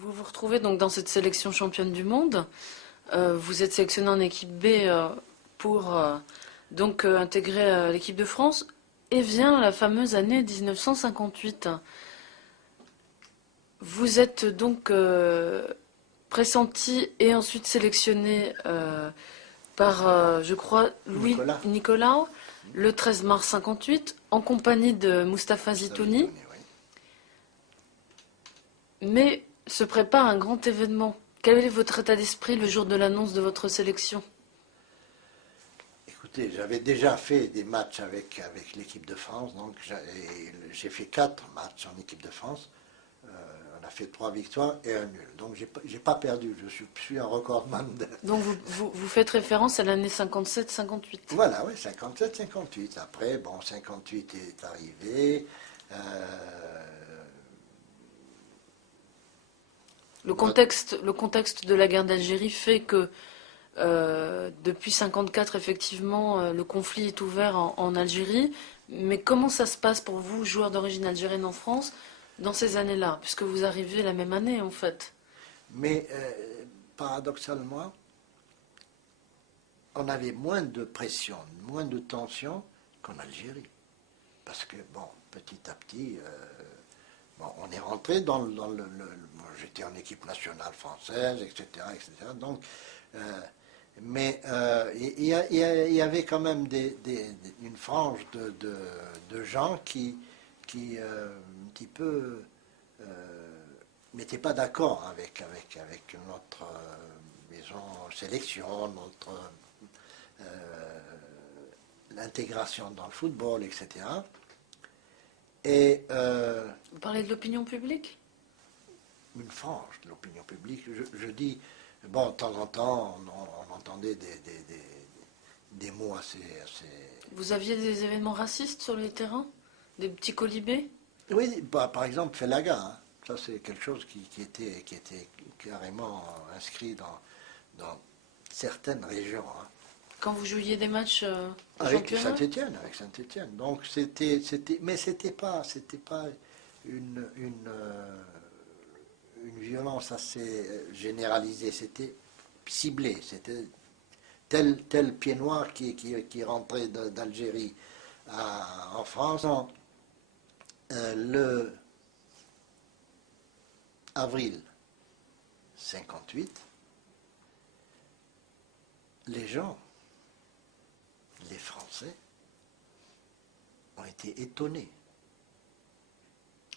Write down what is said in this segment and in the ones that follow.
Vous vous retrouvez donc dans cette sélection championne du monde. Vous êtes sélectionné en équipe B pour intégrer l'équipe de France. Et vient la fameuse année 1958. Vous êtes donc pressenti et ensuite sélectionné par, je crois, Louis Nicolas, le 13 mars 58, en compagnie de Mustapha Zitouni. Oui. Mais se prépare un grand événement. Quel est votre état d'esprit le jour de l'annonce de votre sélection? Écoutez, j'avais déjà fait des matchs avec l'équipe de France, donc j'ai fait 4 matchs en équipe de France. On a fait 3 victoires et un nul. Donc j'ai pas perdu, je suis un recordman. Donc vous faites référence à l'année 57-58. Voilà, oui, 57-58. Après, bon, 58 est arrivé. Le contexte de la guerre d'Algérie fait que depuis 54, effectivement, le conflit est ouvert en Algérie. Mais comment ça se passe pour vous, joueur d'origine algérienne en France, dans ces années-là, puisque vous arrivez la même année, en fait? Mais paradoxalement, on avait moins de pression, moins de tension qu'en Algérie. Parce que, bon, petit à petit, on est rentré dans j'étais en équipe nationale française, etc. Donc, mais il y avait quand même une frange de gens qui un petit peu n'étaient pas d'accord avec notre maison sélection, notre l'intégration dans le football, etc. Et Vous parlez de l'opinion publique? une frange de l'opinion publique, je dis, bon, de temps en temps, on entendait des mots assez... Vous aviez des événements racistes sur les terrains? Des petits colibés? Oui, bah, par exemple, Felaga, hein. Ça c'est quelque chose qui était carrément inscrit dans certaines régions. Hein. Quand vous jouiez des matchs au Avec championnat? Saint-Étienne. Donc mais c'était pas une violence assez généralisée. C'était ciblé. C'était tel pied noir qui rentrait d'Algérie en France. Non, le avril 58, les gens, les Français, ont été étonnés.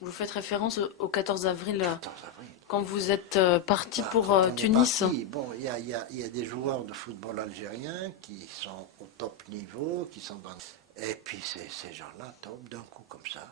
Vous faites référence au 14 avril, 14 avril. quand vous êtes parti pour Quand on est Tunis. parti, bon, il y a des joueurs de football algériens qui sont au top niveau, qui sont dans... Et puis ces gens-là tombent d'un coup comme ça,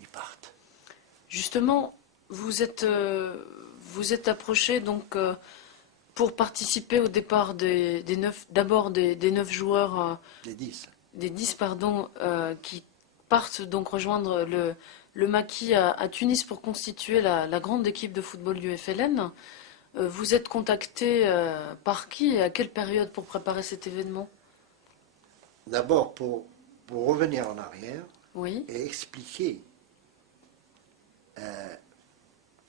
ils partent. Justement, vous êtes approché donc pour participer au départ des 9, d'abord des 9 joueurs, Des 10. des 10 pardon, qui partent donc rejoindre le Maquis à Tunis pour constituer la grande équipe de football du FLN. Vous êtes contacté par qui et à quelle période pour préparer cet événement? D'abord pour revenir en arrière Oui. et expliquer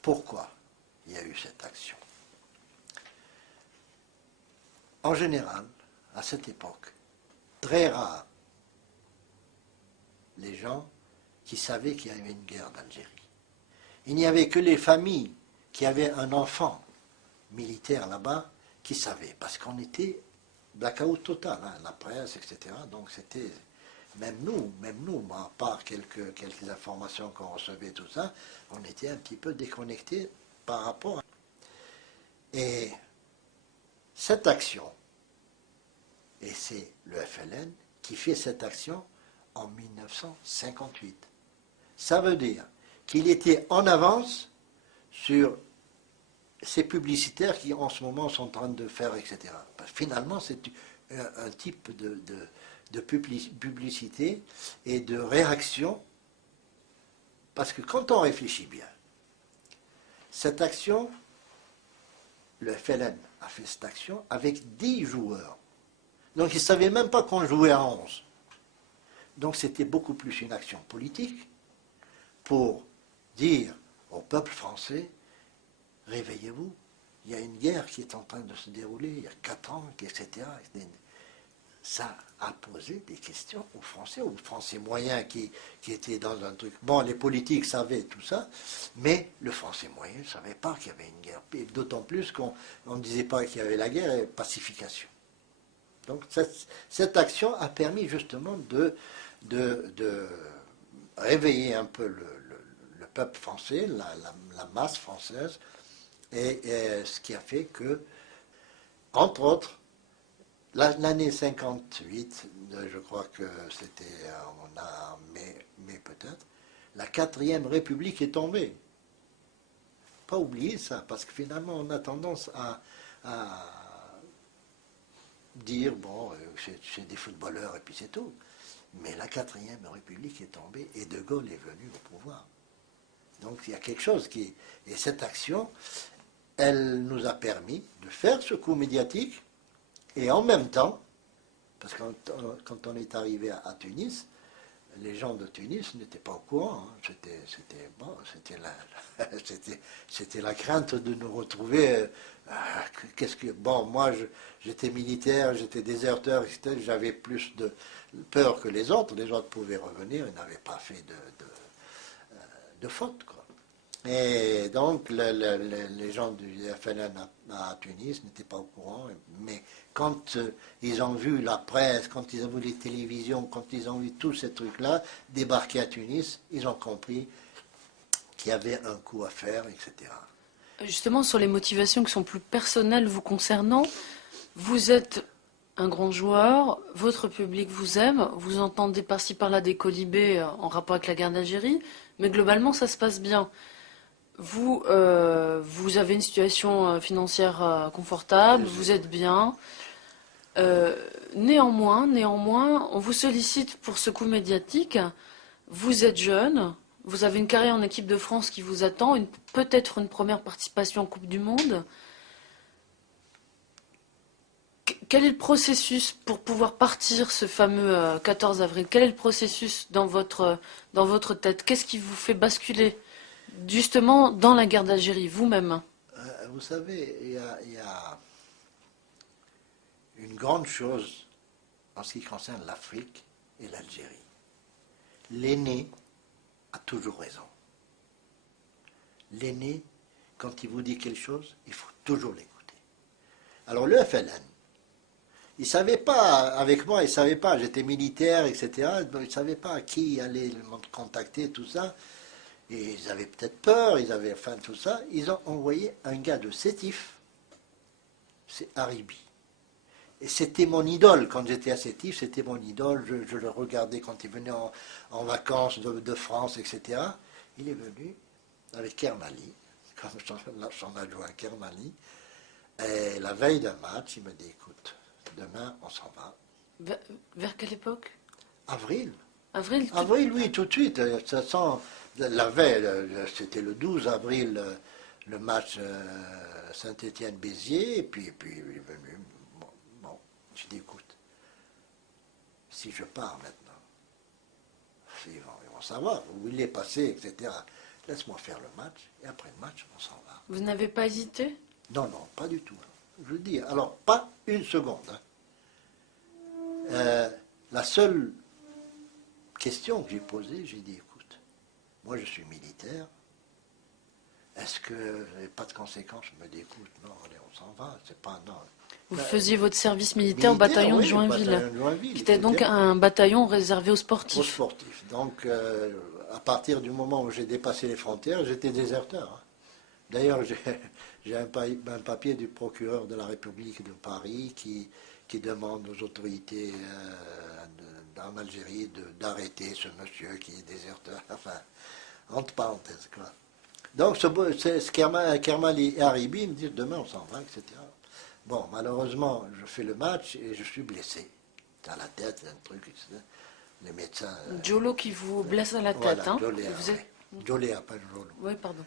pourquoi il y a eu cette action. En général, à cette époque, très rare les gens qui savaient qu'il y avait une guerre d'Algérie. Il n'y avait que les familles qui avaient un enfant militaire là-bas qui savaient, parce qu'on était blackout total, hein, la presse, etc. Donc c'était, même nous, à part quelques informations qu'on recevait, tout ça, on était un petit peu déconnectés par rapport à... Et cette action, et c'est le FLN qui fait cette action en 1958. Ça veut dire qu'il était en avance sur ces publicitaires qui en ce moment sont en train de faire, etc. Finalement, c'est un type de publicité et de réaction, parce que quand on réfléchit bien, cette action, le FLN a fait cette action avec 10 joueurs. Donc ils ne savaient même pas qu'on jouait à 11. Donc c'était beaucoup plus une action politique pour dire au peuple français, réveillez-vous, il y a une guerre qui est en train de se dérouler, il y a 4 ans, etc. Ça a posé des questions aux Français moyens qui étaient dans un truc. Bon, les politiques savaient tout ça, mais le Français moyen ne savait pas qu'il y avait une guerre. D'autant plus qu'on ne disait pas qu'il y avait la guerre et pacification. Donc cette action a permis justement de réveiller un peu le peuple français, la masse française, et ce qui a fait que, entre autres, l'année 58, je crois que c'était en mai peut-être, la 4e République est tombée. Pas oublier ça, parce que finalement on a tendance à dire, bon, c'est des footballeurs et puis c'est tout. Mais la 4e République est tombée et De Gaulle est venu au pouvoir. Donc il y a quelque chose qui... Et cette action, elle nous a permis de faire ce coup médiatique et en même temps, parce que quand on est arrivé à Tunis, les gens de Tunis n'étaient pas au courant. Hein. C'était la crainte de nous retrouver. Bon, moi, j'étais militaire, j'étais déserteur, etc. J'avais plus de peur que les autres. Les autres pouvaient revenir, ils n'avaient pas fait de faute, quoi. Et donc, les gens du FLN à Tunis n'étaient pas au courant. Mais quand ils ont vu la presse, quand ils ont vu les télévisions, quand ils ont vu tous ces trucs-là débarquer à Tunis, ils ont compris qu'il y avait un coup à faire, etc. Justement, sur les motivations qui sont plus personnelles vous concernant, vous êtes un grand joueur, votre public vous aime, vous entendez par-ci par-là des colibés en rapport avec la guerre d'Algérie, mais globalement ça se passe bien. Vous, vous avez une situation financière confortable, vous êtes bien. Néanmoins, on vous sollicite pour ce coup médiatique. Vous êtes jeune, vous avez une carrière en équipe de France qui vous attend, peut-être une première participation en Coupe du Monde. Quel est le processus pour pouvoir partir ce fameux 14 avril? Quel est le processus dans votre tête? Qu'est-ce qui vous fait basculer justement dans la guerre d'Algérie, vous-même? Vous savez, il y a une grande chose en ce qui concerne l'Afrique et l'Algérie. L'aîné a toujours raison. L'aîné, quand il vous dit quelque chose, il faut toujours l'écouter. Alors le FLN, il ne savait pas, avec moi, il ne savait pas, j'étais militaire, etc. Donc, il ne savait pas qui allait me contacter, tout ça. Et ils avaient peut-être peur, ils avaient faim, tout ça. Ils ont envoyé un gars de Sétif, c'est Haribi. Et c'était mon idole, quand j'étais à Sétif, c'était mon idole. Je le regardais quand il venait en vacances de France, etc. Il est venu avec Kermali, comme son adjoint Kermali. Et la veille d'un match, il me dit, écoute, demain, on s'en va. Vers quelle époque? Avril. Avril? Avril, oui, tout de suite. Ça sent, la veille, c'était le 12 avril, le match Saint-Étienne-Béziers, et puis il est venu. Bon, je dis, écoute, si je pars maintenant, ils vont savoir où il est passé, etc. Laisse-moi faire le match, et après le match, on s'en va. Vous n'avez pas hésité? Non, pas du tout. Je dis, alors, pas une seconde. La seule question que j'ai posée, j'ai dit, écoute, moi je suis militaire, est-ce que pas de conséquences? Je me dis, écoute, non, allez, on s'en va, c'est pas, non. Vous faisiez votre service militaire au bataillon de oui, Joinville, bataillon de Joinville, qui était etc. donc un bataillon réservé aux Aux sportifs. sportifs. Donc, à partir du moment où j'ai dépassé les frontières, j'étais déserteur. Hein. D'ailleurs, j'ai un papier du procureur de la République de Paris qui demande aux autorités en Algérie d'arrêter ce monsieur qui est déserteur. Enfin, entre parenthèses, quoi. Donc, ce Kermali et Haribi me disent demain on s'en va, etc. Bon, malheureusement, je fais le match et je suis blessé. À la tête, un truc, etc. Les médecins. Jolo qui vous blesse à la tête, Voilà, hein? Joléa, Vous êtes... Joléa, pas Jolo. Oui, pardon.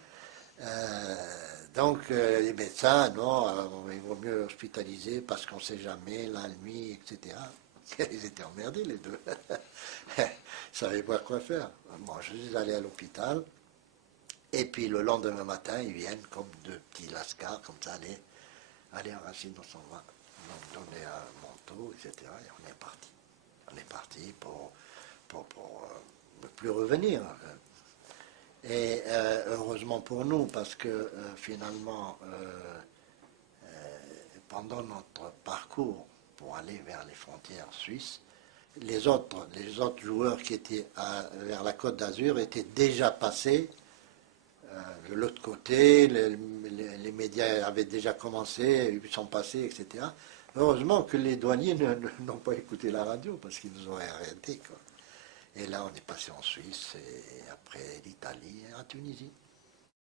Donc, les médecins, non, il vaut mieux hospitaliser parce qu'on ne sait jamais, la nuit, etc. Ils étaient emmerdés, les deux. Ils ne savaient pas quoi faire. Bon, je suis allé à l'hôpital Et puis le lendemain matin, ils viennent comme deux petits lascars, comme ça, allez Rachid, on s'en va, nous donner un manteau, etc. Et on est parti. On est parti pour ne plus revenir. Et heureusement pour nous, parce que finalement, pendant notre parcours pour aller vers les frontières suisses, les autres joueurs qui étaient vers la Côte d'Azur étaient déjà passés de l'autre côté, les médias avaient déjà commencé, ils sont passés, etc. Heureusement que les douaniers n'ont pas écouté la radio parce qu'ils nous auraient arrêtés, quoi. Et là, on est passé en Suisse, et après l'Italie et en Tunisie.